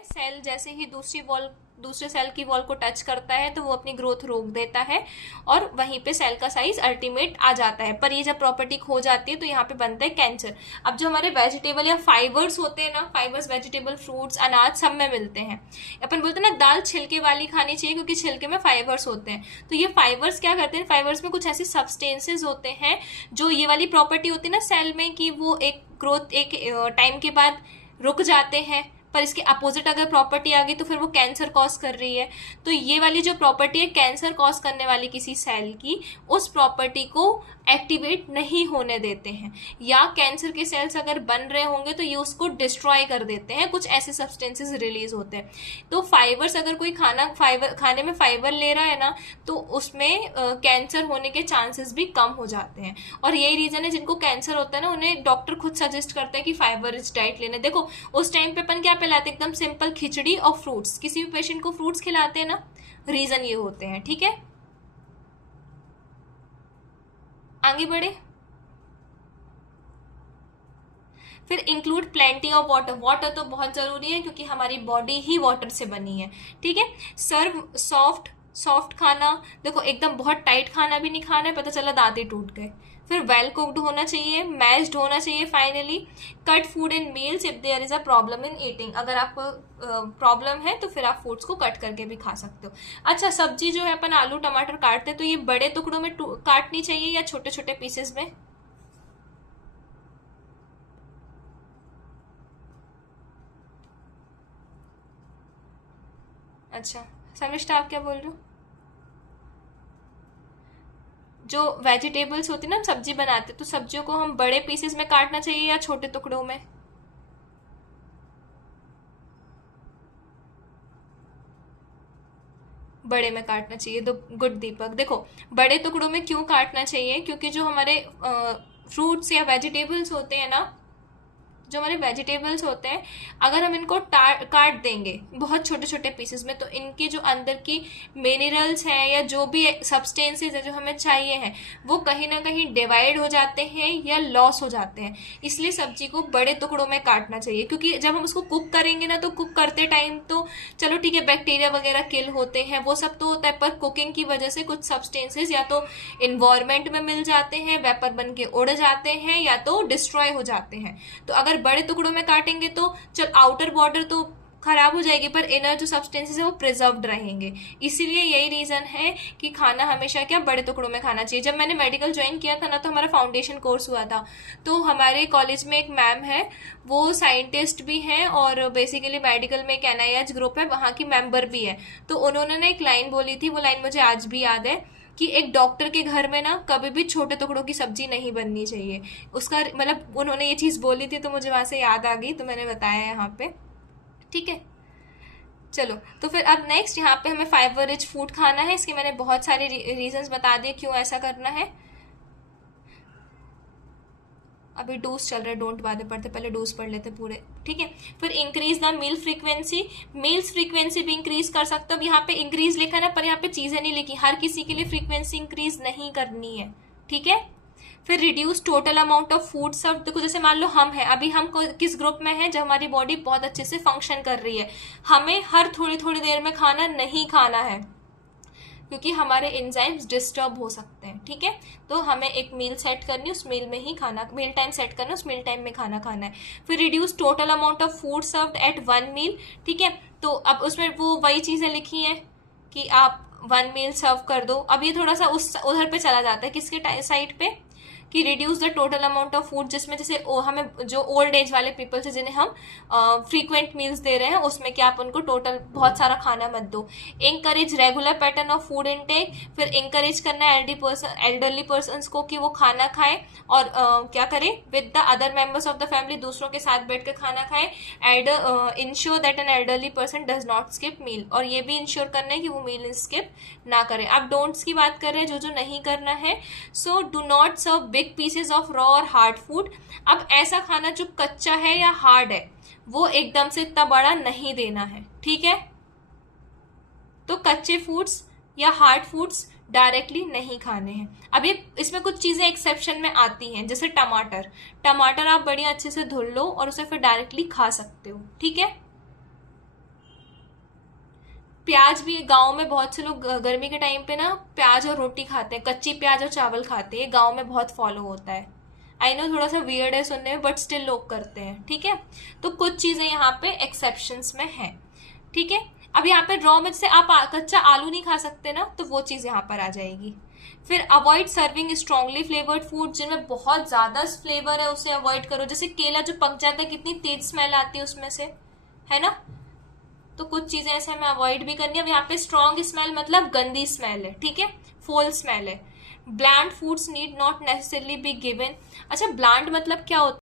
है, सेल जैसे ही दूसरे सेल की वॉल को टच करता है तो वो अपनी ग्रोथ रोक देता है और वहीं पे सेल का साइज अल्टीमेट आ जाता है। पर ये जब प्रॉपर्टी खो जाती है तो यहाँ पे बनता है कैंसर। अब जो हमारे वेजिटेबल या फाइबर्स होते हैं ना, फाइबर्स वेजिटेबल फ्रूट्स अनाज सब में मिलते हैं। अपन बोलते हैं ना दाल छिलके वाली खानी चाहिए क्योंकि छिलके में फाइबर्स होते हैं। तो ये फाइबर्स क्या करते हैं, फाइबर्स में कुछ ऐसे सब्सटेंसेज होते हैं जो ये वाली प्रॉपर्टी होती है ना सेल में कि वो एक ग्रोथ एक टाइम के बाद रुक जाते हैं, पर इसके अपोजिट अगर प्रॉपर्टी आ गई तो फिर वो कैंसर कॉज कर रही है। तो ये वाली जो प्रॉपर्टी है कैंसर कॉज करने वाली किसी सेल की, उस प्रॉपर्टी को एक्टिवेट नहीं होने देते हैं। या कैंसर के सेल्स अगर बन रहे होंगे तो ये उसको डिस्ट्रॉय कर देते हैं, कुछ ऐसे सब्सटेंसेस रिलीज होते हैं। तो फाइबर्स अगर कोई खाने में फाइबर ले रहा है ना तो उसमें कैंसर होने के चांसेस भी कम हो जाते हैं। और यही रीजन है जिनको कैंसर होता है ना उन्हें डॉक्टर खुद सजेस्ट करते हैं कि फाइबर रिच डाइट लेने। देखो उस टाइम पे अपन क्या पिलाते हैं, एकदम सिंपल खिचड़ी और फ्रूट्स। किसी भी पेशेंट को फ्रूट्स खिलाते हैं ना, रीजन ये होते हैं। ठीक है, आगे बढ़े। फिर include plenty of water. Water तो बहुत जरूरी है क्योंकि हमारी बॉडी ही वाटर से बनी है। ठीक है, सर्व सॉफ्ट खाना। देखो एकदम बहुत टाइट खाना भी नहीं खाना है, पता चला दांत ही टूट गए। फिर वेल कुक्ड होना चाहिए, मैश्ड होना चाहिए। Finally cut food in meals if there is a problem in eating. अगर आपको प्रॉब्लम है तो फिर आप फूड्स को कट करके भी खा सकते हो। अच्छा, सब्जी जो है अपन आलू टमाटर काटते हैं तो ये बड़े टुकड़ों में काटनी चाहिए या छोटे छोटे पीसेस में? अच्छा, शर्मिष्ठा आप क्या बोल रहे हो? जो वेजिटेबल्स होती है ना, हम सब्जी बनाते तो सब्जियों को हम बड़े पीसेस में काटना चाहिए या छोटे टुकड़ों में? बड़े में काटना चाहिए। तो गुड दीपक, देखो बड़े टुकड़ों में क्यों काटना चाहिए, क्योंकि जो हमारे फ्रूट्स या वेजिटेबल्स होते हैं ना, जो हमारे वेजिटेबल्स होते हैं, अगर हम इनको काट देंगे बहुत छोटे छोटे पीसेस में तो इनकी जो अंदर की मिनरल्स हैं या जो भी सब्सटेंसेस है जो हमें चाहिए हैं वो कहीं ना कहीं डिवाइड हो जाते हैं या लॉस हो जाते हैं। इसलिए सब्जी को बड़े टुकड़ों में काटना चाहिए, क्योंकि जब हम उसको कुक करेंगे ना तो कुक करते टाइम तो चलो ठीक है बैक्टीरिया वगैरह किल होते हैं, वो सब तो होता है, पर कुकिंग की वजह से कुछ सब्सटेंसेस या तो इन्वायरमेंट में मिल जाते हैं, वेपर बन के उड़ जाते हैं, या तो डिस्ट्रॉय हो जाते हैं। तो अगर बड़े टुकड़ों में काटेंगे तो चल आउटर बॉर्डर तो खराब हो जाएगी पर इनर जो सब्सटेंसेस है वो प्रिजर्व्ड रहेंगे। इसीलिए यही रीजन है कि खाना हमेशा क्या बड़े टुकड़ों में खाना चाहिए। जब मैंने मेडिकल ज्वाइन किया था ना तो हमारा फाउंडेशन कोर्स हुआ था, तो हमारे कॉलेज में एक मैम है, वो साइंटिस्ट भी हैं और बेसिकली मेडिकल में एक NIH ग्रुप है, वहाँ की मेंबर भी है। तो उन्होंने ना एक लाइन बोली थी, वो लाइन मुझे आज भी याद है कि एक डॉक्टर के घर में ना कभी भी छोटे टुकड़ों की सब्जी नहीं बननी चाहिए। उसका मतलब उन्होंने ये चीज़ बोली थी तो मुझे वहां से याद आ गई, तो मैंने बताया यहाँ पे। ठीक है, चलो तो फिर अब नेक्स्ट यहाँ पे हमें फाइबर रिच फूड खाना है। इसके मैंने बहुत सारे रीजंस बता दिए क्यों ऐसा करना है। अभी डोज चल रहा है, डोंट बातें पढ़ते, पहले डोज पढ़ लेते पूरे। ठीक है, फिर increase the meal frequency. Meals frequency भी इंक्रीज कर सकते हो। अब यहाँ पे इंक्रीज लिखा है ना, पर यहाँ पे चीजें नहीं लिखी, हर किसी के लिए फ्रीक्वेंसी इंक्रीज नहीं करनी है। ठीक है, फिर reduce total amount of food serve. देखो जैसे मान लो हम हैं, अभी हम किस ग्रुप में हैं, जब हमारी बॉडी बहुत अच्छे से फंक्शन कर रही है, हमें हर थोड़ी थोड़ी देर में खाना नहीं खाना है क्योंकि हमारे एंजाइम्स डिस्टर्ब हो सकते हैं। ठीक है, तो हमें एक मील सेट करनी, उस मील में ही खाना, मील टाइम सेट करना, उस मील टाइम में खाना खाना है। फिर reduce total amount of food served at 1 meal. ठीक है, तो अब उसमें वो वही चीजें लिखी हैं कि आप 1 मील सर्व कर दो। अब ये थोड़ा सा उस उधर पे चला जाता है, किसके साइड पे, कि reduce the total amount of food, जिसमें जैसे हमें जो ओल्ड एज वाले पीपल्स है जिन्हें हम फ्रीक्वेंट मील्स दे रहे हैं, उसमें क्या आप उनको टोटल बहुत सारा खाना मत दो। Encourage regular pattern of food intake. फिर इंकरेज करना है एल्डरली पर्सन को कि वो खाना खाएं और क्या करें, with the other members of the family, दूसरों के साथ बैठकर खाना खाएं। And ensure that an elderly person does not skip meal, और ये भी इंश्योर करना है कि वो मील स्किप ना करें। अब डोंट्स की बात कर रहे हैं, जो जो नहीं करना है। So do not serve big pieces of raw और हार्ड फूड। अब ऐसा खाना जो कच्चा है या हार्ड है वो एकदम से इतना बड़ा नहीं देना है। ठीक है, तो कच्चे फूड्स या हार्ड फूड्स डायरेक्टली नहीं खाने हैं। अब ये इसमें कुछ चीजें एक्सेप्शन में आती हैं, जैसे टमाटर आप बढ़िया अच्छे से धुल लो और उसे फिर डायरेक्टली खा सकते हो। ठीक है, प्याज भी गांव में बहुत से लोग गर्मी के टाइम पे ना प्याज और रोटी खाते हैं, कच्ची प्याज और चावल खाते हैं, गांव में बहुत फॉलो होता है। आई नो थोड़ा सा वियर्ड है सुनने में, बट स्टिल लोग करते हैं, ठीक है। तो कुछ चीजें यहाँ पे एक्सेप्शंस में हैं, ठीक है। अब यहाँ पे रॉ में से आप कच्चा आलू नहीं खा सकते ना, तो वो चीज यहाँ पर आ जाएगी। फिर avoid serving strongly flavoured food, जिनमें बहुत ज्यादा फ्लेवर है उसे अवॉइड करो। जैसे केला जो पक जाता है कितनी तेज स्मेल आती है उसमें से, है ना। तो कुछ चीजें ऐसे हमें अवॉइड भी करनी है। अब यहाँ पे स्ट्रॉन्ग स्मेल मतलब गंदी स्मेल है, ठीक है, फोल स्मेल है। Bland foods need not necessarily be given. अच्छा ब्लैंड मतलब क्या होता है?